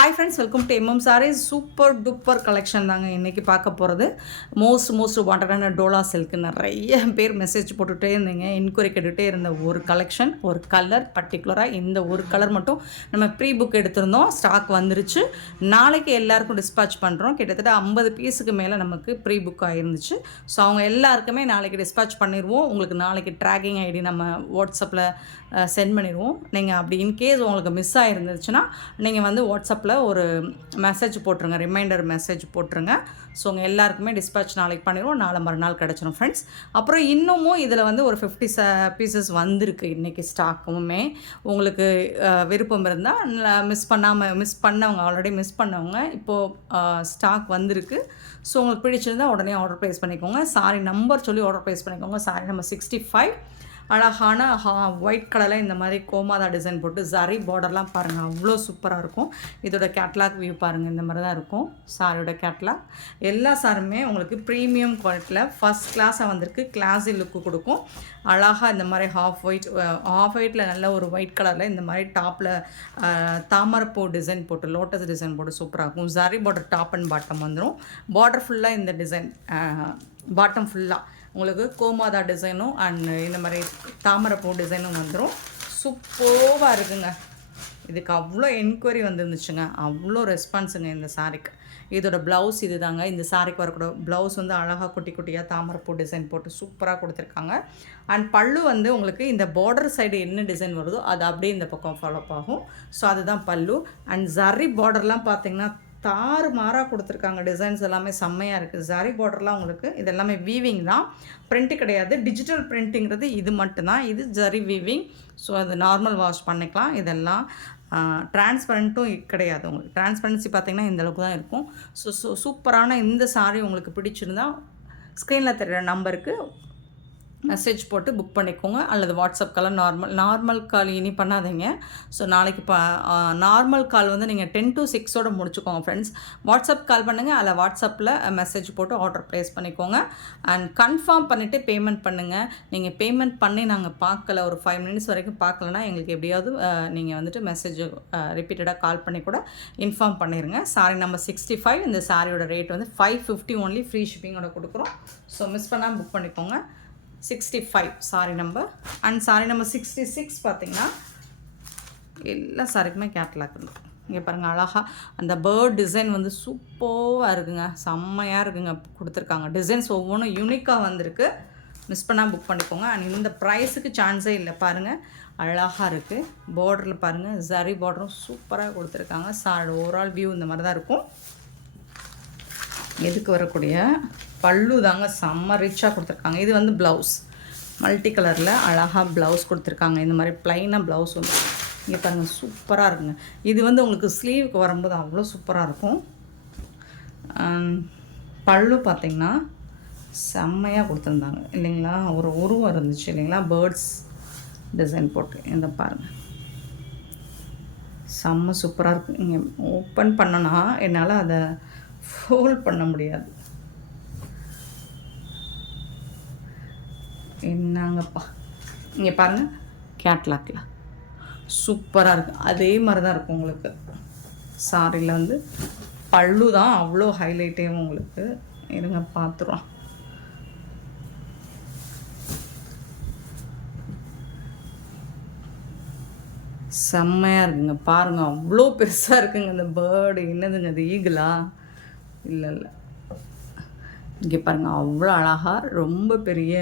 Hi friends, welcome to MM sarees. Super duper collection தாங்க இன்றைக்கி பார்க்க போகிறது. மோஸ்ட் வாண்டடான டோலா சில்க்கு நிறைய பேர் மெசேஜ் போட்டுகிட்டே இருந்தீங்க, என்கொயரி கேட்டுகிட்டே இருந்த ஒரு கலெக்ஷன், ஒரு கலர் பர்டிகுலராக இந்த ஒரு கலர் மட்டும் நம்ம ப்ரீ புக் எடுத்திருந்தோம். ஸ்டாக் வந்துருச்சு. நாளைக்கு எல்லாருக்கும் டிஸ்பேச் பண்ணுறோம். கிட்டத்தட்ட 50 பீஸுக்கு மேலே நமக்கு ப்ரீ புக் ஆகிருந்துச்சு. ஸோ அவங்க எல்லாருக்குமே நாளைக்கு டிஸ்பேச் பண்ணிடுவோம். உங்களுக்கு நாளைக்கு ட்ராக்கிங் ஐடி நம்ம வாட்ஸ்அப்பில் சென்ட் பண்ணிடுவோம். நீங்கள் அப்படி இன்கேஸ் உங்களுக்கு மிஸ் ஆகிருந்துச்சுன்னா நீங்கள் வந்து வாட்ஸ்அப்பில் ஒரு மெசேஜ் போட்டுருங்க, ரிமைண்டர் மெசேஜ் போட்டுருங்க. ஸோ உங்கள் எல்லாருக்குமே டிஸ்பேச் நாளைக்கு பண்ணிடுவோம். நாளை மறுநாள் கிடச்சிடும் ஃப்ரெண்ட்ஸ். அப்புறம் இன்னமும் இதில் வந்து ஒரு 50 பீசஸ் வந்திருக்கு இன்றைக்கி ஸ்டாக்குமே. உங்களுக்கு விருப்பம் இருந்தால் மிஸ் பண்ணவங்க, ஆல்ரெடி மிஸ் பண்ணவங்க இப்போது ஸ்டாக் வந்திருக்கு. ஸோ உங்களுக்கு பிடிச்சிருந்தால் உடனே ஆர்டர் ப்ளேஸ் பண்ணிக்கோங்க. சாரி நம்பர் சொல்லி ஆர்டர் ப்ளேஸ் பண்ணிக்கோங்க. Sorry number 65. அழகான ஒயிட் கலரில் இந்த மாதிரி கோமாதா டிசைன் போட்டு ஜரி பார்டர்லாம் பாருங்கள், அவ்வளோ சூப்பராக இருக்கும். இதோட கேட்லாக் வியூ பாருங்கள், இந்த மாதிரி தான் இருக்கும் சாரியோட கேட்லாக். எல்லா சாருமே உங்களுக்கு ப்ரீமியம் குவாலிட்டியில் ஃபஸ்ட் கிளாஸாக வந்திருக்கு. கிளாஸி லுக்கு கொடுக்கும். அழகாக இந்த மாதிரி ஆஃப் ஒயிட்டில் நல்ல ஒரு ஒயிட் கலரில் இந்த மாதிரி டாப்பில் தாமரைப்பூ டிசைன் போட்டு லோட்டஸ் டிசைன் போட்டு சூப்பராக இருக்கும். Zari border top and bottom வந்துடும். பார்டர் ஃபுல்லாக இந்த டிசைன், பாட்டம் ஃபுல்லாக உங்களுக்கு கோமாதா டிசைனும் அண்ட் இந்த மாதிரி தாமரைப்பூ டிசைனும் வந்துடும். சூப்பராக இருக்குங்க. இதுக்கு அவ்வளோ என்கொயரி வந்துருந்துச்சுங்க, அவ்வளோ ரெஸ்பான்ஸுங்க இந்த சாரிக்கு. இதோட ப்ளவுஸ் இது தாங்க. இந்த சாரிக்கு வரக்கூட ப்ளவுஸ் வந்து அழகாக குட்டி குட்டியாக தாமரைப்பூ டிசைன் போட்டு சூப்பராக கொடுத்துருக்காங்க. அண்ட் பல்லு வந்து உங்களுக்கு இந்த பார்டர் சைடு என்ன டிசைன் வருதோ அது அப்படியே இந்த பக்கம் ஃபாலோப் ஆகும். ஸோ அதுதான் பல்லு. அண்ட் ஜரி பார்டர்லாம் பார்த்திங்கன்னா தாறுமாறாக கொடுத்துருக்காங்க. டிசைன்ஸ் எல்லாமே செம்மையாக இருக்குது. ஜரி பார்டர்லாம் உங்களுக்கு இது எல்லாமே வீவிங் தான், பிரிண்ட்டு கிடையாது. டிஜிட்டல் பிரிண்டிங்கிறது இது மட்டும்தான். இது ஜரி வீவிங். ஸோ அது நார்மல் வாஷ் பண்ணிக்கலாம். இதெல்லாம் டிரான்ஸ்பரண்ட்டும் கிடையாது. உங்களுக்கு டிரான்ஸ்பரன்சி பார்த்திங்கன்னா இந்தளவுக்கு தான் இருக்கும். சூப்பரான இந்த சாரீ உங்களுக்கு பிடிச்சிருந்தா ஸ்க்ரீனில் தெரிகிற நம்பருக்கு மெசேஜ் போட்டு புக் பண்ணிக்கோங்க. அல்லது வாட்ஸ்அப் கால் நார்மல் கால் இனி பண்ணாதீங்க. ஸோ நாளைக்கு நார்மல் கால் வந்து நீங்கள் 10 to 6 முடிச்சுக்கோங்க ஃப்ரெண்ட்ஸ். வாட்ஸ்அப் கால் பண்ணுங்கள், அதில் வாட்ஸ்அப்பில் மெசேஜ் போட்டு ஆர்டர் ப்ளேஸ் பண்ணிக்கோங்க. அண்ட் கன்ஃபார்ம் பண்ணிவிட்டு பேமெண்ட் பண்ணுங்கள். நீங்கள் பேமெண்ட் பண்ணி நாங்கள் பார்க்கல, ஒரு 5 minutes வரைக்கும் பார்க்கலன்னா எங்களுக்கு எப்படியாவது நீங்கள் வந்துட்டு மெசேஜ் ரிப்பீட்டடாக கால் பண்ணி கூட இன்ஃபார்ம் பண்ணிடுங்க. Sorry number 65. இந்த சாரியோட ரேட் வந்து 550 ஒன்லி, ஃப்ரீ ஷிப்பிங்கோட கொடுக்குறோம். ஸோ மிஸ் பண்ணாமல் புக் பண்ணிக்கோங்க. 65 sorry number. And sorry number 66 பார்த்திங்கன்னா எல்லா சாரிக்குமே கேட்லாக் இருக்குது. இங்கே பாருங்கள், அழகாக அந்த பேர்ட் டிசைன் வந்து சூப்பராக இருக்குங்க, செம்மையாக இருக்குங்க கொடுத்துருக்காங்க. டிசைன்ஸ் ஒவ்வொன்றும் யூனிக்காக வந்திருக்கு. மிஸ் பண்ணால் புக் பண்ணிக்கோங்க. அண்ட் இந்த ப்ரைஸுக்கு சான்ஸே இல்லை. பாருங்கள், அழகாக இருக்குது. பார்டரில் பாருங்கள், ஜரி பார்டரும் சூப்பராக கொடுத்துருக்காங்க. ஓவரால் வியூ இந்த மாதிரி தான் இருக்கும். எதுக்கு வரக்கூடிய பல்லு தாங்க செம்ம ரிச்சாக கொடுத்துருக்காங்க. இது வந்து ப்ளவுஸ் மல்டி கலரில் அழகாக ப்ளவுஸ் கொடுத்துருக்காங்க. இந்த மாதிரி ப்ளைனாக ப்ளவுஸ் வந்து இங்கே பாருங்கள், சூப்பராக இருக்குங்க. இது வந்து உங்களுக்கு ஸ்லீவுக்கு வரும்போது அவ்வளோ சூப்பராக இருக்கும். பல்லு பார்த்திங்கன்னா செம்மையாக கொடுத்துருந்தாங்க இல்லைங்களா, ஒரு உருவம் இருந்துச்சு இல்லைங்களா, பேர்ட்ஸ் டிசைன் போட்டு. இந்த பாருங்கள், செம்ம சூப்பராக இருக்குது. இங்கே ஓப்பன் பண்ணனா என்னால் அதை ஃபோல்ட் பண்ண முடியாது. என்னங்கப்பா, இங்கே பாருங்கள், கேட்லாக்கில் சூப்பராக இருக்குது. அதே மாதிரி தான் இருக்கும் உங்களுக்கு. சாரியில் வந்து பல்லு தான் அவ்வளோ ஹைலைட்டே உங்களுக்கு. இருங்க பார்த்துருவோம். செம்மையாக இருக்குங்க. பாருங்கள், அவ்வளோ பெருசாக இருக்குங்க இந்த பேர்டு. என்னதுங்க அது, ஈகிளா? இல்லை, இங்கே பாருங்கள், அவ்வளோ அழகாக ரொம்ப பெரிய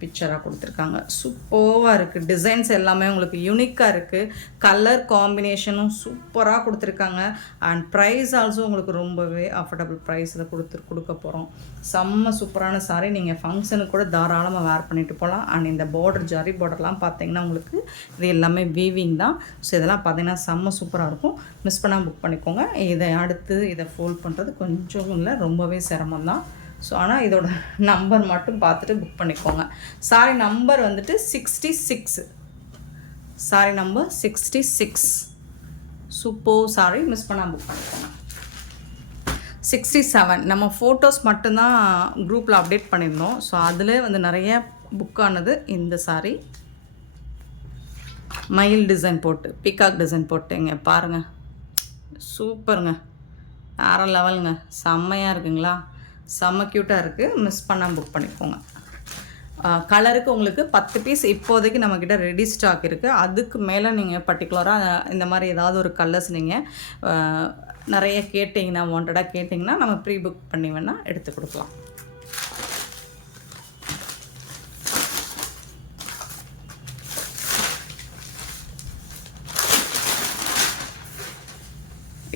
பிக்சராக கொடுத்துருக்காங்க. சூப்பராக இருக்குது. டிசைன்ஸ் எல்லாமே உங்களுக்கு யூனிக்காக இருக்குது. கலர் காம்பினேஷனும் சூப்பராக கொடுத்துருக்காங்க. அண்ட் ப்ரைஸ் ஆல்சோ உங்களுக்கு ரொம்பவே அஃபோர்டபுள் ப்ரைஸில் கொடுக்க போகிறோம். செம்ம சூப்பரான சாரி. நீங்கள் ஃபங்க்ஷனுக்கு கூட தாராளமாக வேர் பண்ணிட்டு போகலாம். அண்ட் இந்த பார்டர் ஜரி பார்டர்லாம் பார்த்தீங்கன்னா உங்களுக்கு இது எல்லாமே வீவிங் தான். ஸோ இதெல்லாம் பார்த்தீங்கன்னா செம்ம சூப்பராக இருக்கும். மிஸ் பண்ணால் புக் பண்ணிக்கோங்க. இதை ஃபோல்ட் பண்ணுறது கொஞ்சம் இல்லை, ரொம்பவே சிரமம் தான். ஸோ ஆனால் இதோட நம்பர் மட்டும் பார்த்துட்டு புக் பண்ணிக்கோங்க. சாரி நம்பர் வந்துட்டு 66. Sorry number 66. Super sorry, miss பண்ணால் புக் பண்ணிக்கோங்க. 67 நம்ம ஃபோட்டோஸ் மட்டும்தான் குரூப்பில் அப்டேட் பண்ணியிருந்தோம். ஸோ அதில் வந்து நிறைய புக் ஆனது இந்த சாரி. மயில் டிசைன் போட்டு, பீகாக் டிசைன் போட்டு இங்கே பாருங்கள், சூப்பருங்க. வேறு லெவலுங்க. செம்மையாக இருக்குங்களா? செம்ம க்யூட்டாக இருக்குது. மிஸ் பண்ணாமல் புக் பண்ணிக்கோங்க. கலருக்கு உங்களுக்கு 10 பீஸ் இப்போதைக்கு நம்மக்கிட்ட ரெடி ஸ்டாக் இருக்குது. அதுக்கு மேலே நீங்கள் பர்டிகுலராக இந்த மாதிரி ஏதாவது ஒரு கலர்ஸ் நீங்கள் நிறைய கேட்டிங்கன்னா, வாண்டடாக கேட்டிங்கன்னா நம்ம ப்ரீ புக் பண்ணி வேணால் எடுத்து கொடுக்கலாம்.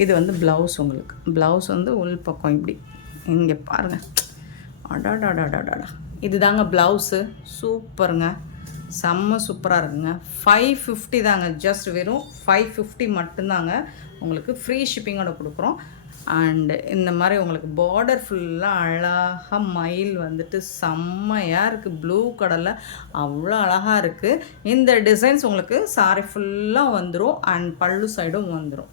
இது வந்து ப்ளவுஸ். உங்களுக்கு ப்ளவுஸ் வந்து உள் பக்கம் இப்படி இங்கே பாருங்கள். அடாடாடாடாடா, இது தாங்க ப்ளவுஸு. சூப்பருங்க, செம்ம சூப்பராக இருக்குங்க. 550 தாங்க, ஜஸ்ட் வெறும் 550 மட்டும்தாங்க. உங்களுக்கு ஃப்ரீ ஷிப்பிங்கோட கொடுக்குறோம். அண்டு இந்த மாதிரி உங்களுக்கு பார்டர் ஃபுல்லாக அழகாக மயில் வந்துட்டு செம்மையாக இருக்குது. ப்ளூ கடலில் அவ்வளோ அழகாக இருக்குது. இந்த டிசைன்ஸ் உங்களுக்கு சாரி ஃபுல்லாக வந்துடும். அண்ட் பல்லு சைடும் வந்துடும்.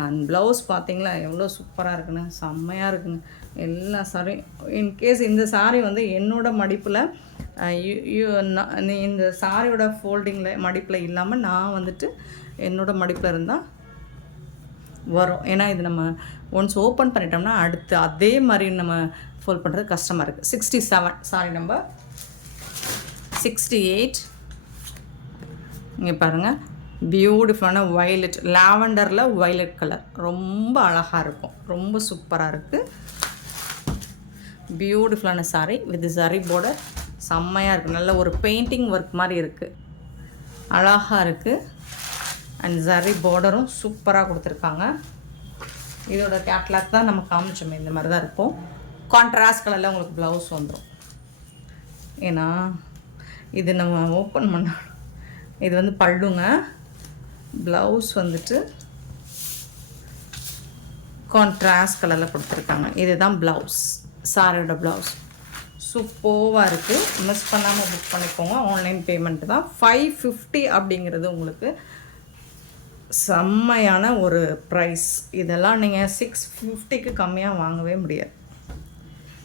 அண்ட் ப்ளவுஸ் பார்த்தீங்களா எவ்வளோ சூப்பராக இருக்குன்னு, செம்மையாக இருக்குங்க. எல்லா சாரியும் இன்கேஸ் இந்த சாரீ வந்து என்னோடய மடிப்பில் நீ இந்த சாரியோட ஃபோல்டிங்கில் மடிப்பில் இல்லாமல் நான் வந்துட்டு என்னோடய மடிப்பில் இருந்தால் வரும். ஏன்னா இது நம்ம ஒன்ஸ் ஓப்பன் பண்ணிட்டோம்னா அடுத்து அதே மாதிரி நம்ம ஃபோல்ட் பண்ணுறது கஷ்டமாக இருக்குது. 67 சாரி நம்பர் 68. இங்கே பாருங்கள், பியூட்டிஃபுல்லான வயலட், லாவெண்டரில் வயலட் கலர் ரொம்ப அழகாக இருக்கும். ரொம்ப சூப்பராக இருக்குது. பியூட்டிஃபுல்லான சாரீ வித் சரி பார்டர் செம்மையாக இருக்குது. நல்ல ஒரு பெயிண்டிங் ஒர்க் மாதிரி இருக்குது, அழகாக இருக்குது. அண்ட் சரி பார்டரும் சூப்பராக கொடுத்துருக்காங்க. இதோட கேட்லாக் தான் நம்ம காமிச்சோமே, இந்த மாதிரி தான் இருக்கும். கான்ட்ராஸ்ட் கலரில் உங்களுக்கு ப்ளவுஸ் வந்துடும். ஏன்னா இது நம்ம ஓப்பன் பண்ண, இது வந்து பல்லுங்க. ப்ளவுஸ் வந்துட்டு கான்ட்ராஸ்ட் கலரில் கொடுத்துருக்காங்க. இதுதான் ப்ளவுஸ், சாரியோட ப்ளவுஸ். சூப்பராக இருக்குது. மிஸ் பண்ணாமல் புக் பண்ணிக்கோங்க. ஆன்லைன் பேமெண்ட்டு தான். 550 அப்படிங்கிறது உங்களுக்கு செம்மையான ஒரு ப்ரைஸ். இதெல்லாம் நீங்கள் 650க்கு கம்மியாக வாங்கவே முடியாது.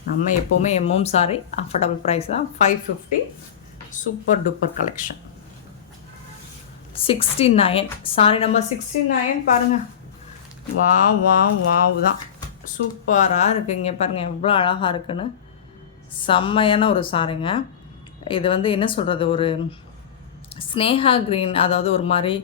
நம்ம எப்போவுமே எம்ஓம் சாரி அஃபோர்டபுள் ப்ரைஸ் தான். 550 super duper collection. 69 sorry number 69 பாருங்கள். வாவ் தான், சூப்பராக இருக்குங்க. பாருங்கள் எவ்வளோ அழகாக இருக்குன்னு. செம்மையான ஒரு சாரிங்க. இது வந்து என்ன சொல்கிறது, ஒரு ஸ்னேகா க்ரீன், அதாவது ஒரு மாதிரி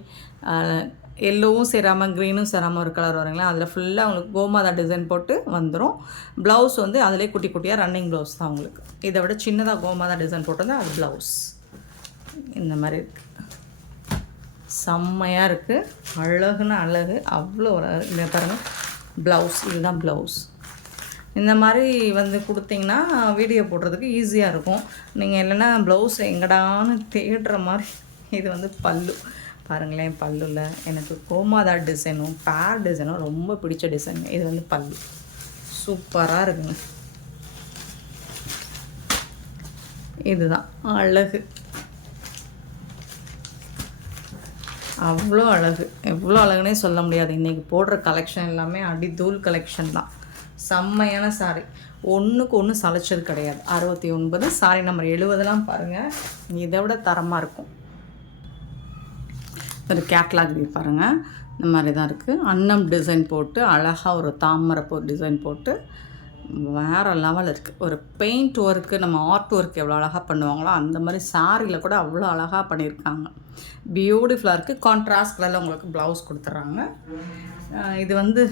எல்லோவும் சேராமல் க்ரீனும் சேராமல் ஒரு கலர் வருங்களா. அதில் ஃபுல்லாக உங்களுக்கு கோமாதா டிசைன் போட்டு வந்துடும். ப்ளவுஸ் வந்து அதிலே குட்டி குட்டியாக ரன்னிங் ப்ளவுஸ் தான் உங்களுக்கு. இதை விட சின்னதாக கோமாதா டிசைன் போட்டிருந்தா அது ப்ளவுஸ். இந்த மாதிரி இருக்குது, செம்மையாக இருக்குது. அழகுன்னு அழகு, அவ்வளோ இந்த பாருங்கள் ப்ளவுஸ். இதுதான் ப்ளவுஸ். இந்த மாதிரி வந்து கொடுத்தீங்கன்னா வீடியோ போடுறதுக்கு ஈஸியாக இருக்கும். நீங்கள் இல்லைன்னா ப்ளவுஸ் எங்கடான்னு தேடுற மாதிரி. இது வந்து பல்லு பாருங்களேன். பல்லுல எனக்கு கோமாதா டிசைனும் பேர் டிசைனும் ரொம்ப பிடிச்ச டிசைனுங்க. இது வந்து பல்லு சூப்பராக இருக்குங்க. இதுதான் அழகு, அவ்வளோ அழகு. எவ்வளோ அழகுனே சொல்ல முடியாது. இன்றைக்கி போடுற கலெக்ஷன் எல்லாமே அடிதூள் கலெக்ஷன் தான். செம்மையான சாரி, ஒன்றுக்கு ஒன்று சளைச்சது கிடையாது. 69 சாரி நம்பர் 70 பாருங்கள், இதை விட தரமாக இருக்கும். ஒரு கேட்லாக் இது பாருங்கள், இந்த மாதிரி தான் இருக்குது. அன்னம் டிசைன் போட்டு அழகாக ஒரு தாமரைப்பூ டிசைன் போட்டு வேறு லெவல் இருக்குது. ஒரு பெயிண்ட் ஒர்க்கு, நம்ம ஆர்ட் ஒர்க் எவ்வளோ அழகாக பண்ணுவாங்களோ அந்த மாதிரி சாரியில் கூட அவ்வளோ அழகாக பண்ணியிருக்காங்க. பியூட்டிஃபுல்லாக இருக்குது. கான்ட்ராஸ்ட் கலரில் உங்களுக்கு ப்ளவுஸ் கொடுத்துட்றாங்க. இது வந்து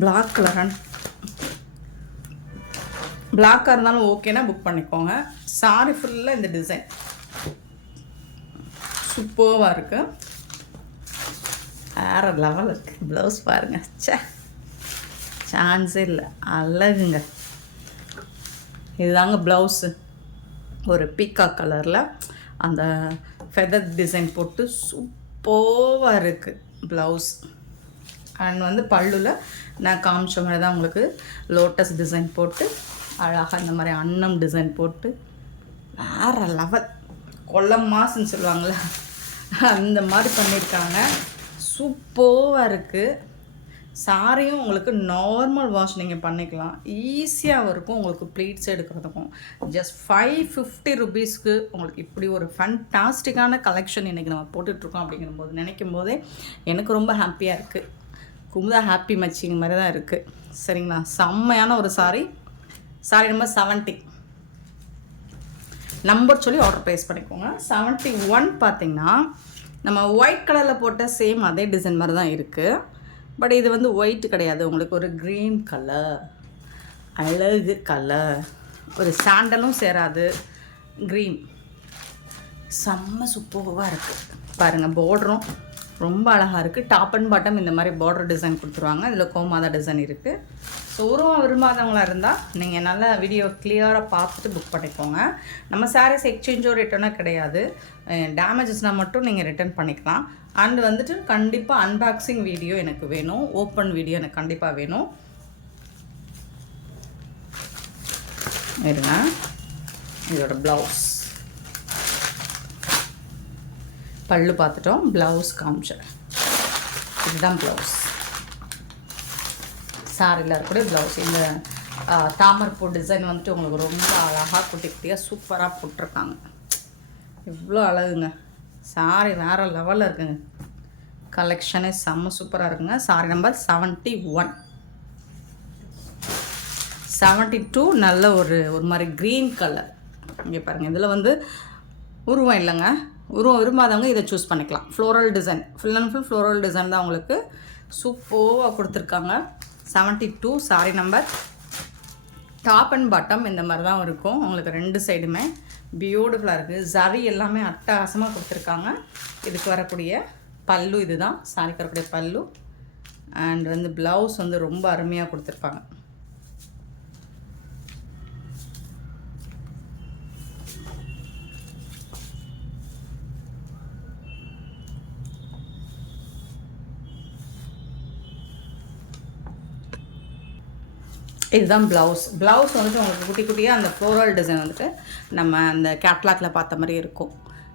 பிளாக் கலரான, பிளாக்காக இருந்தாலும் ஓகேனா புக் பண்ணிக்கோங்க. சாரி ஃபுல்லாக இந்த டிசைன் சூப்பராக இருக்குது. வேறு லெவல் இருக்குது. ப்ளவுஸ் பாருங்கள், சான்ஸே இல்லை, அழகுங்க. இதுதாங்க ப்ளவுஸு. ஒரு பீகாக் கலரில் அந்த ஃபெதர் டிசைன் போட்டு சூப்பராக இருக்குது ப்ளவுஸ். அண்ட் வந்து பல்லுவில் நான் காமிச்ச மாதிரி தான் உங்களுக்கு லோட்டஸ் டிசைன் போட்டு அழகாக இந்த மாதிரி அன்னம் டிசைன் போட்டு வேறு லெவல். கொல்லம் மாசுன்னு சொல்லுவாங்களே அந்த மாதிரி பண்ணியிருக்காங்க. சூப்பராக இருக்குது. சாரியும் உங்களுக்கு நார்மல் வாஷ் நீங்கள் பண்ணிக்கலாம், ஈஸியாகவும் இருக்கும் உங்களுக்கு ப்ளீட்ஸ் எடுக்கிறதுக்கும். ஜஸ்ட் 550 ருபீஸ்க்கு உங்களுக்கு இப்படி ஒரு ஃபண்டாஸ்டிக்கான கலெக்ஷன் இன்றைக்கி நம்ம போட்டுட்ருக்கோம். அப்படிங்கும்போது நினைக்கும் போதே எனக்கு ரொம்ப ஹாப்பியாக இருக்குது. குமுதா ஹாப்பி மச்சிங்க மாதிரி தான் இருக்குது. சரிங்களா, செம்மையான ஒரு சாரி நம்பர் 70 நம்பர் சொல்லி ஆர்டர் ப்ளேஸ் பண்ணிக்கோங்க. 71 பார்த்திங்கன்னா நம்ம ஒயிட் கலரில் போட்ட சேம் அதே டிசைன் மாதிரி தான் இருக்குது. பட் இது வந்து ஒயிட் கிடையாது, உங்களுக்கு ஒரு க்ரீன் கலர், அழகு கலர், ஒரு சாண்டலும் சேராது, க்ரீன், செம்ம சூப்பராக இருக்குது. பாருங்கள், பார்டரும் ரொம்ப அழகாக இருக்குது. டாப் அண்ட் பாட்டம் இந்த மாதிரி பார்டர் டிசைன் கொடுத்துருவாங்க. இதில் கோமாதா டிசைன் இருக்குது. ஸோ உருவம் விரும்பாதவங்களாக இருந்தால் நீங்கள் நல்லா வீடியோ கிளியராக பார்த்துட்டு புக் பண்ணிக்கோங்க. நம்ம சாரீஸ் எக்ஸ்சேஞ்சோ ரிட்டர்னோ கிடையாது. டேமேஜஸ்னால் மட்டும் நீங்கள் ரிட்டர்ன் பண்ணிக்கலாம். அண்ட் வந்துட்டு கண்டிப்பாக அன்பாக்சிங் வீடியோ எனக்கு வேணும், ஓப்பன் வீடியோ எனக்கு கண்டிப்பாக வேணும். இருங்க, இதோட ப்ளவுஸ் பல்லு பார்த்துட்டோம், ப்ளவுஸ் காமிச்சேன். இதுதான் ப்ளவுஸ், சாரியில் இருக்கக்கூடிய ப்ளவுஸ். இந்த தாமரைப்பூ டிசைன் வந்துட்டு உங்களுக்கு ரொம்ப அழகாக குட்டி குட்டியாக சூப்பராக போட்டிருக்காங்க. இவ்வளோ அழகுங்க, சாரி வேறு லெவலில் இருக்குங்க. கலெக்ஷனே செம்ம சூப்பராக இருக்குங்க. Sorry number 71. 72 நல்ல ஒரு மாதிரி க்ரீன் கலர். இங்கே பாருங்கள், இதில் வந்து உருவம் இல்லைங்க, உருவம் விரும்பாதவங்க இதை சூஸ் பண்ணிக்கலாம். Floral design, full and full floral design தான் உங்களுக்கு சூப்பராக கொடுத்துருக்காங்க. 72 sorry number. Top and bottom இந்த மாதிரி தான் இருக்கும் உங்களுக்கு, ரெண்டு சைடுமே பியூட்டிஃபுல்லாக இருக்குது. ஜரி எல்லாமே அட்டகாசமாக கொடுத்துருக்காங்க. இதுக்கு வரக்கூடிய பல்லு இதுதான், சாரிக்கு வரக்கூடிய பல்லு. அண்ட் வந்து ப்ளவுஸ் வந்து ரொம்ப அருமையாக கொடுத்துருப்பாங்க. இதுதான் ப்ளவுஸ். ப்ளவுஸ் வந்துட்டு உங்களுக்கு குட்டி குட்டியாக அந்த ஃப்ளோரல் டிசைன் வந்துட்டு நம்ம அந்த கேட்லாகில் பார்த்த மாதிரி இருக்கும்.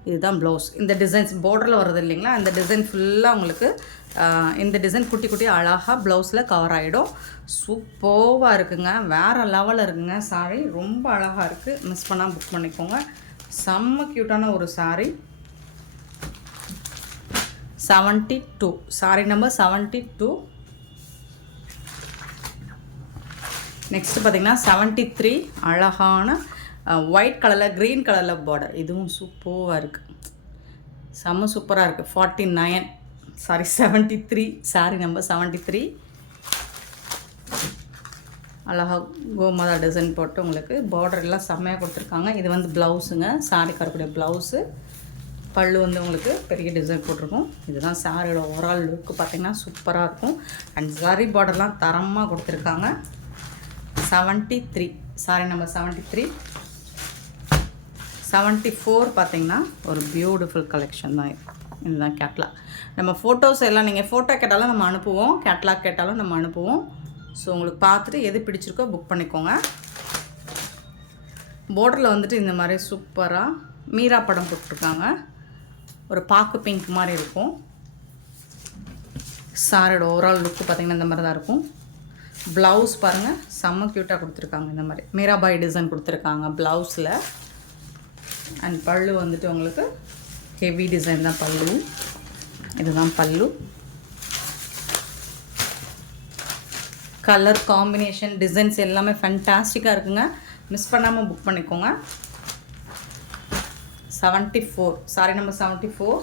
இதுதான் ப்ளவுஸ். இந்த டிசைன்ஸ் பார்டரில் வர்றது இல்லைங்களா, அந்த டிசைன் ஃபுல்லாக உங்களுக்கு இந்த டிசைன் குட்டி குட்டியாக அழகாக ப்ளவுஸில் கவர் ஆகிடும். சூப்பராக இருக்குங்க, வேறு லெவலில் இருக்குங்க. சாரி ரொம்ப அழகாக இருக்குது, மிஸ் பண்ணால் புக் பண்ணிக்கோங்க. செம்ம க்யூட்டான ஒரு சாரி. 72 sorry number 72. நெக்ஸ்ட்டு பார்த்திங்கன்னா 73 அழகான ஒயிட் கலரில் க்ரீன் கலரில் பார்டர். இதுவும் சூப்பராக இருக்குது, செம்ம சூப்பராக இருக்குது. 49 சாரி 73 சாரி நம்பர் 73. அழகாக கோமாதா டிசைன் போட்டு உங்களுக்கு பார்டர் எல்லாம் செம்மையாக கொடுத்துருக்காங்க. இது வந்து ப்ளவுஸுங்க, சாரிக்கு வரக்கூடிய ப்ளவுஸு. பல்லு வந்து உங்களுக்கு பெரிய டிசைன் போட்டிருக்கும். இதுதான் சாரியோட ஓவரால் லுக்கு பார்த்திங்கன்னா சூப்பராக இருக்கும். அண்ட் சாரி பார்டர்லாம் தரமாக கொடுத்துருக்காங்க. 73 சாரி நம்பர் 73. 74 பார்த்திங்கன்னா ஒரு பியூட்டிஃபுல் கலெக்ஷன் தான். இதுதான் கேட்லாக். நம்ம ஃபோட்டோஸ் எல்லாம் நீங்கள் ஃபோட்டோ கேட்டாலும் நம்ம அனுப்புவோம், கேட்லாக் கேட்டாலும் நம்ம அனுப்புவோம். ஸோ உங்களுக்கு பார்த்துட்டு எது பிடிச்சிருக்கோ புக் பண்ணிக்கோங்க. பார்டரில் வந்துட்டு இந்த மாதிரி சூப்பராக மீரா படம் போட்டிருக்காங்க. ஒரு பாக்கு பிங்க் மாதிரி இருக்கும். சாரியோட ஓவரால் லுக்கு பார்த்திங்கன்னா இந்த மாதிரி தான் இருக்கும். ப்ளவுஸ் பாருங்கள், செம்ம க்யூட்டாக கொடுத்துருக்காங்க. இந்த மாதிரி மீராபாய் டிசைன் கொடுத்துருக்காங்க ப்ளவுஸில். அண்ட் பல்லு வந்துட்டு உங்களுக்கு ஹெவி டிசைன் தான் பல்லு. இதுதான் பல்லு. கலர் காம்பினேஷன் டிசைன்ஸ் எல்லாமே ஃபேண்டாஸ்டிக்காக இருக்குங்க, மிஸ் பண்ணாமல் புக் பண்ணிக்கோங்க. 74 சாரி நம்பர் 74.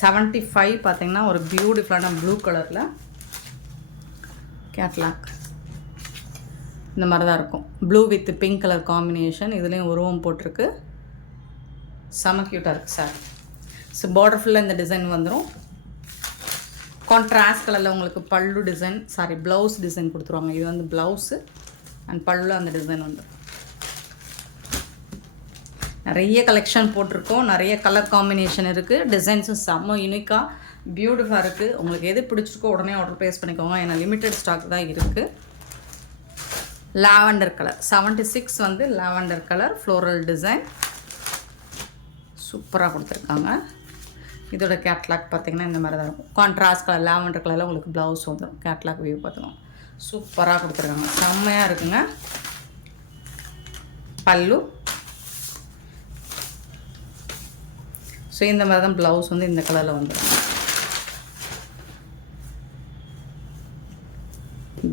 75 பார்த்திங்கன்னா ஒரு பியூட்டிஃபுல்லான ப்ளூ கலரில் கேட்லாக். இந்த மாதிரி தான் இருக்கும், blue with pink colour combination. இதுலேயும் உருவம் போட்டிருக்கு, செம க்யூட்டாக இருக்குது சார். ஸோ பார்டர் ஃபுல்லாக இந்த டிசைன் வந்துடும். கான்ட்ராஸ்ட் கலரில் உங்களுக்கு பல்லு டிசைன், சாரி ப்ளவுஸ் டிசைன் கொடுத்துருவாங்க. இது வந்து ப்ளவுஸு அண்ட் பல்லு அந்த டிசைன் வந்துடும். நிறைய கலெக்ஷன் போட்டிருக்கோம், நிறைய கலர் காம்பினேஷன் இருக்குது. டிசைன்ஸும் செம்ம யூனிக்காக பியூட்டிஃபுல்லாக இருக்குது. உங்களுக்கு எது பிடிச்சிருக்கோ உடனே ஆர்டர் ப்ளேஸ் பண்ணிக்கோங்க, ஏன்னா லிமிட்டட் ஸ்டாக் தான் இருக்குது. லாவெண்டர் கலர் 76 வந்து லாவெண்டர் கலர் ஃப்ளோரல் டிசைன் சூப்பராக கொடுத்துருக்காங்க. இதோட கேட்லாக் பார்த்திங்கன்னா இந்த மாதிரி தான் இருக்கும். கான்ட்ராஸ்ட் கலர் லாவெண்டர் கலரில் உங்களுக்கு ப்ளவுஸ் வந்துடும். கேட்லாக் வியூ பார்த்துக்கோங்க. சூப்பராக கொடுத்துருக்காங்க. செம்மையாக இருக்குங்க. பல்லு ஸோ இந்த மாதிரி தான் ப்ளவுஸ் வந்து இந்த கலரில் வந்துடும்.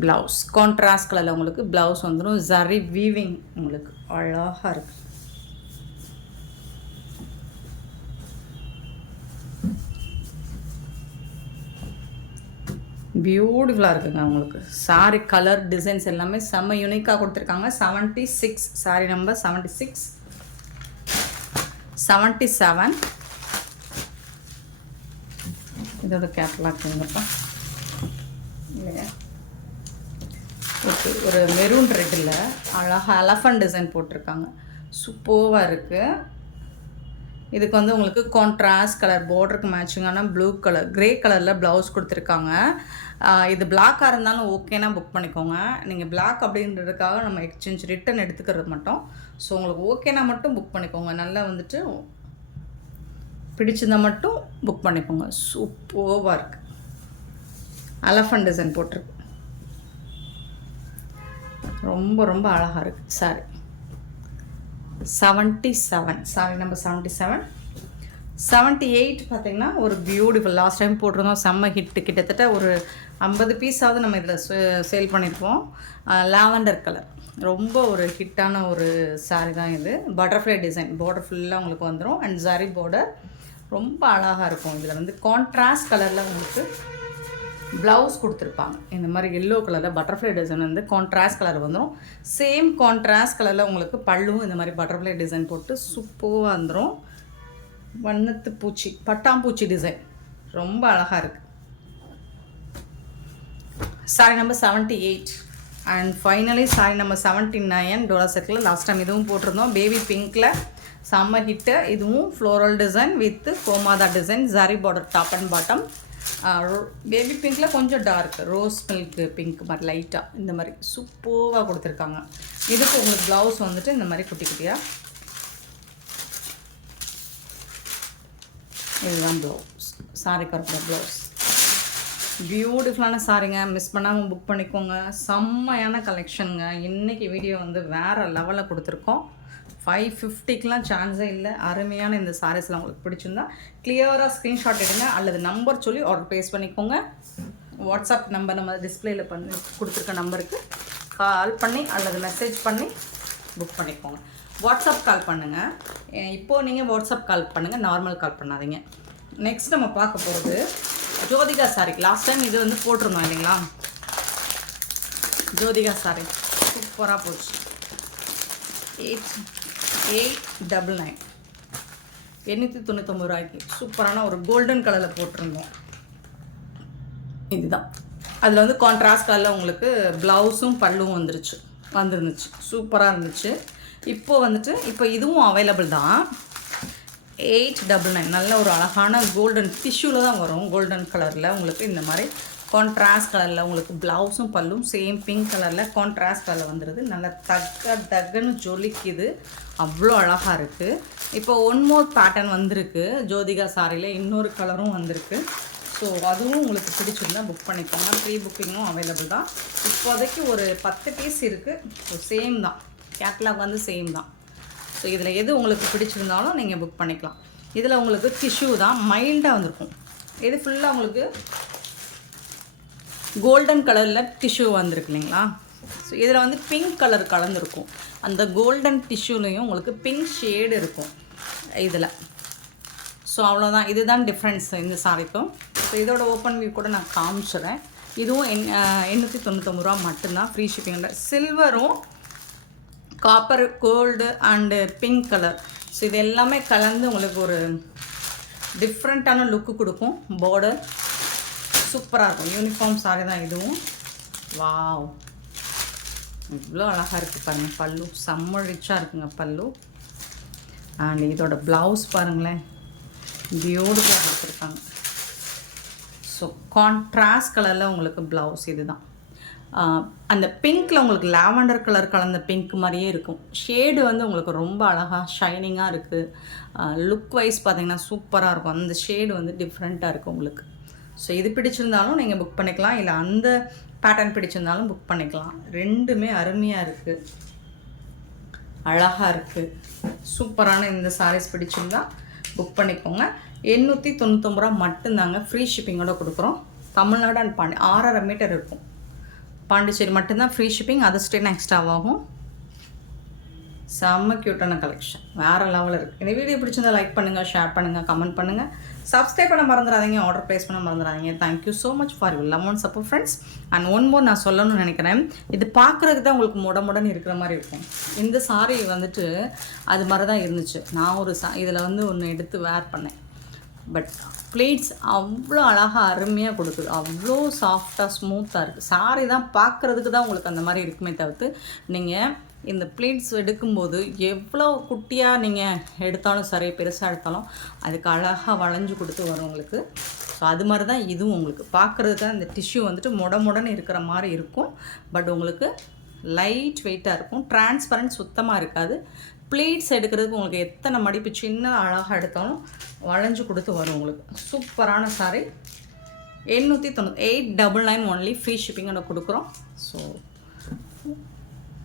ப்ளவுஸ் கான்ட்ராஸ்ட் கலரில் உங்களுக்கு ப்ளவுஸ் வந்துடும். ஜரி வீவிங் உங்களுக்கு அழகாக இருக்குது. பியூட்டிஃபுல்லாக இருக்குங்க உங்களுக்கு. சாரி கலர் டிசைன்ஸ் எல்லாமே செம்ம யூனிக்காக கொடுத்துருக்காங்க. 76 சாரி நம்பர் 76 77 இதோட கேட்லாக் எங்கப்பா இல்லையா? ஓகே, ஒரு மெரூன் ரெட்டில் அழகாக எலஃபண்ட் டிசைன் போட்டிருக்காங்க. சூப்பராக இருக்குது. இதுக்கு வந்து உங்களுக்கு கான்ட்ராஸ்ட் கலர் பார்டருக்கு மேட்சிங்கான ப்ளூ கலர் க்ரே கலரில் ப்ளவுஸ் கொடுத்துருக்காங்க. இது பிளாக்காக இருந்தாலும் ஓகேனா புக் பண்ணிக்கோங்க. நீங்கள் பிளாக் அப்படின்றதுக்காக நம்ம எக்ஸ்சேஞ்ச் ரிட்டன் எடுத்துக்கிறது மட்டும். ஸோ உங்களுக்கு ஓகேனா மட்டும் புக் பண்ணிக்கோங்க. நல்லா வந்துட்டு பிடிச்சிருந்தால் மட்டும் புக் பண்ணிக்கோங்க. சூப்பராக இருக்குது. எலஃபண்ட் டிசைன் போட்டிருக்கு. ரொம்ப ரொம்ப அழகாக இருக்குது சாரி. 77 sorry number 77. 78 பார்த்திங்கன்னா ஒரு பியூட்டிஃபுல். லாஸ்ட் டைம் போட்டிருந்தோம், செம்ம ஹிட்டு. கிட்டத்தட்ட ஒரு 50 பீஸாவது நம்ம இதில் சேல் பண்ணியிருப்போம். லாவெண்டர் கலர் ரொம்ப ஒரு ஹிட்டான ஒரு சாரீ தான் இது. பட்டர்ஃப்ளை டிசைன் பார்டர் ஃபுல்லாக உங்களுக்கு வந்துடும். அண்ட் ஜரி பார்டர் ரொம்ப அழகாக இருக்கும். இதில் வந்து கான்ட்ராஸ்ட் கலரில் உங்களுக்கு ப்ளவுஸ் கொடுத்துருப்பாங்க. இந்த மாதிரி எல்லோ கலரில் பட்டர்ஃப்ளை டிசைன் வந்து கான்ட்ராஸ்ட் கலர் வந்துடும். சேம் கான்ட்ராஸ்ட் கலரில் உங்களுக்கு பல்லுவும் இந்த மாதிரி பட்டர்ஃப்ளை டிசைன் போட்டு சூப்பராக வந்துடும். வண்ணத்து பூச்சி பட்டாம்பூச்சி டிசைன் ரொம்ப அழகாக இருக்குது. Sari number 78. And finally sari number 79 டோலா செட்டில். லாஸ்ட் டைம் இதுவும் போட்டிருந்தோம். பேபி பிங்க்கில் செம்ம ஹிட்டு. இதுவும் ஃப்ளோரல் டிசைன் வித் கோமாதா design, zari border top and bottom. Baby பிங்க்கில் கொஞ்சம் டார்க் ரோஸ் மில்க் பிங்க் மாதிரி லைட்டாக இந்த மாதிரி சூப்பராக கொடுத்துருக்காங்க. இதுக்கு உங்களுக்கு ப்ளவுஸ் வந்துட்டு இந்த மாதிரி குட்டி குட்டியாக இதுதான் ப்ளவுஸ். Sorry கருப்புற blouse. பியூட்டிஃபுல்லான சாரிங்க. மிஸ் பண்ணாமல் புக் பண்ணிக்கோங்க. செம்மையான கலெக்ஷனுங்க. இன்றைக்கி வீடியோ வந்து வேறு லெவலில் கொடுத்துருக்கோம். 550க்கெலாம் சான்ஸே இல்லை. அருமையான இந்த சாரீஸ்லாம் உங்களுக்கு பிடிச்சிருந்தா கிளியராக ஸ்க்ரீன்ஷாட் எடுங்க அல்லது நம்பர் சொல்லி ஆர்டர் ப்ளேஸ் பண்ணிக்கோங்க. வாட்ஸ்அப் நம்பர் நம்ம டிஸ்பிளேயில் பண்ணி கொடுத்துருக்க நம்பருக்கு கால் பண்ணி அல்லது மெசேஜ் பண்ணி புக் பண்ணிக்கோங்க. வாட்ஸ்அப் கால் பண்ணுங்கள். இப்போது நீங்கள் வாட்ஸ்அப் கால் பண்ணுங்கள், நார்மல் கால் பண்ணாதீங்க. நெக்ஸ்ட் நம்ம பார்க்க போகிறது ஜோதிகா சாரி. லாஸ்ட் டைம் இது வந்து போட்டிருந்தோம் இல்லைங்களா? ஜோதிகா சாரி சூப்பராக போச்சு. 899 899 ரூபாய்க்கு சூப்பரான ஒரு கோல்டன் கலரில் போட்டிருந்தோம். இதுதான். அதில் வந்து கான்ட்ராஸ்ட் கலரில் உங்களுக்கு ப்ளவுஸும் பல்லும் வந்துருந்துச்சு. சூப்பராக இருந்துச்சு. இப்போது வந்துட்டு இப்போ இதுவும் அவைலபிள் தான். 899 நல்ல ஒரு அழகான கோல்டன் டிஷ்யூவில் தான் வரும். கோல்டன் கலரில் உங்களுக்கு இந்த மாதிரி கான்ட்ராஸ்ட் கலரில் உங்களுக்கு ப்ளவுஸும் பல்லும் சேம் பிங்க் கலரில் கான்ட்ராஸ்ட் கலரில் வந்துடுது. நல்லா தக்குன்னு ஜொலிக்குது. அவ்வளோ அழகாக இருக்குது. இப்போ ஒன் மோர் பேட்டர்ன் வந்திருக்கு ஜோதிகா சாரியில். இன்னொரு கலரும் வந்திருக்கு. ஸோ அதுவும் உங்களுக்கு பிடிச்சிருந்தா புக் பண்ணிக்கோங்க. ப்ரீ புக்கிங்கும் அவைலபிள் தான். இப்போதைக்கு ஒரு 10 பீஸ் இருக்குது. ஸோ சேம் தான். கேட்லாக் வந்து சேம் தான். ஸோ இதில் எது உங்களுக்கு பிடிச்சிருந்தாலும் நீங்கள் புக் பண்ணிக்கலாம். இதில் உங்களுக்கு டிஷ்யூ தான் மைல்டாக வந்திருக்கும். இது ஃபுல்லாக உங்களுக்கு கோல்டன் கலரில் டிஷ்யூ வந்திருக்கு இல்லைங்களா? ஸோ இதில் வந்து பிங்க் கலர் கலந்துருக்கும். அந்த கோல்டன் டிஷ்யூலையும் உங்களுக்கு பிங்க் ஷேடு இருக்கும் இதில். ஸோ அவ்வளோதான். இதுதான் டிஃப்ரென்ஸ் இந்த சாரிக்கும். ஸோ இதோட ஓப்பன் வியூ கூட நான் காமிச்சிடுறேன். இதுவும் 899 ரூபா மட்டும்தான். ஃப்ரீ ஷிப்பிங்கில். சில்வரும் copper gold and pink colour. So இது எல்லாமே கலந்து உங்களுக்கு ஒரு டிஃப்ரெண்ட்டான லுக்கு கொடுக்கும். பார்டர் சூப்பராக இருக்கும். யூனிஃபார்ம் சாரி தான் இதுவும். வாவ், இவ்வளோ அழகாக இருக்குது பாருங்கள். பல்லு செம்ம ரிச்சாக இருக்குங்க பல்லு. அண்ட் இதோட ப்ளவுஸ் பாருங்களேன், பியூட்டிஃபுல்லாக கொடுத்துருக்காங்க. ஸோ கான்ட்ராஸ்ட் கலரில் உங்களுக்கு ப்ளவுஸ். இது தான் அந்த பிங்க்கில் உங்களுக்கு லாவெண்டர் கலர் கலந்த பிங்க் மாதிரியே இருக்கும். ஷேடு வந்து உங்களுக்கு ரொம்ப அழகாக ஷைனிங்காக இருக்குது. லுக் வைஸ் பார்த்திங்கன்னா சூப்பராக இருக்கும். அந்த ஷேடு வந்து டிஃப்ரெண்ட்டாக இருக்குது உங்களுக்கு. ஸோ இது பிடிச்சிருந்தாலும் நீங்கள் புக் பண்ணிக்கலாம், இல்லை அந்த பேட்டர்ன் பிடிச்சிருந்தாலும் புக் பண்ணிக்கலாம். ரெண்டுமே அருமையாக இருக்குது, அழகாக இருக்குது. சூப்பரான இந்த சாரீஸ் பிடிச்சிருந்தா புக் பண்ணிக்கோங்க. 899 ரூபா மட்டும்தாங்க. ஃப்ரீ ஷிப்பிங்கோட கொடுக்குறோம். தமிழ்நாடு அண்ட் 6.5 மீட்டர் இருக்கும். பாண்டிச்சேரி மட்டும்தான் ஃப்ரீ ஷிப்பிங், அது ஸ்டேன் எக்ஸ்ட்ராவாகும். செம்ம க்யூட்டான கலெக்ஷன், வேறு லெவலில் இருக்குது. இந்த வீடியோ பிடிச்சிருந்தா லைக் பண்ணுங்கள், ஷேர் பண்ணுங்கள், கமெண்ட் பண்ணுங்கள், சப்ஸ்கிரைப் பண்ண மறந்துடாதீங்க, ஆர்டர் ப்ளேஸ் பண்ண மறந்துடாதீங்க. Thank you so much for you love and support friends. And one more நான் சொல்லணும்னு நினைக்கிறேன். இது பார்க்குறதுக்கு தான் உங்களுக்கு முடமுடன் இருக்கிற மாதிரி இருக்கும். இந்த சாரீ வந்துட்டு அது மாதிரி தான் இருந்துச்சு. நான் ஒரு இதில் வந்து ஒன்று எடுத்து வேர் பண்ணேன். பட் ப்ளேட்ஸ் அவ்வளோ அழகாக அருமையாக கொடுக்குது, அவ்வளோ சாஃப்டாக ஸ்மூத்தாக இருக்குது. சாரீ தான் பார்க்குறதுக்கு தான் உங்களுக்கு அந்த மாதிரி இருக்குமே தவிர்த்து, நீங்கள் இந்த ப்ளேட்ஸ் எடுக்கும்போது எவ்வளோ குட்டியாக நீங்கள் எடுத்தாலும் சரி, பெருசாக எடுத்தாலும் அதுக்கு அழகாக வளைஞ்சு கொடுத்து வரும் உங்களுக்கு. ஸோ அது மாதிரி தான் இதுவும் உங்களுக்கு பார்க்குறதுக்கு தான் இந்த டிஷ்யூ வந்துட்டு முடமுடன்னு இருக்கிற மாதிரி இருக்கும். பட் உங்களுக்கு லைட் வெயிட்டாக இருக்கும், டிரான்ஸ்பரண்ட் சுத்தமாக இருக்காது. ப்ளேட்ஸ் எடுக்கிறதுக்கு உங்களுக்கு எத்தனை மடிப்பு சின்ன அழகாக எடுத்தாலும் வளைஞ்சு கொடுத்து வரும் உங்களுக்கு. சூப்பரான சாரீ 899 ஒன்லி, ஃப்ரீ ஷிப்பிங்கோட கொடுக்குறோம். So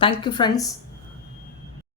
thank you friends.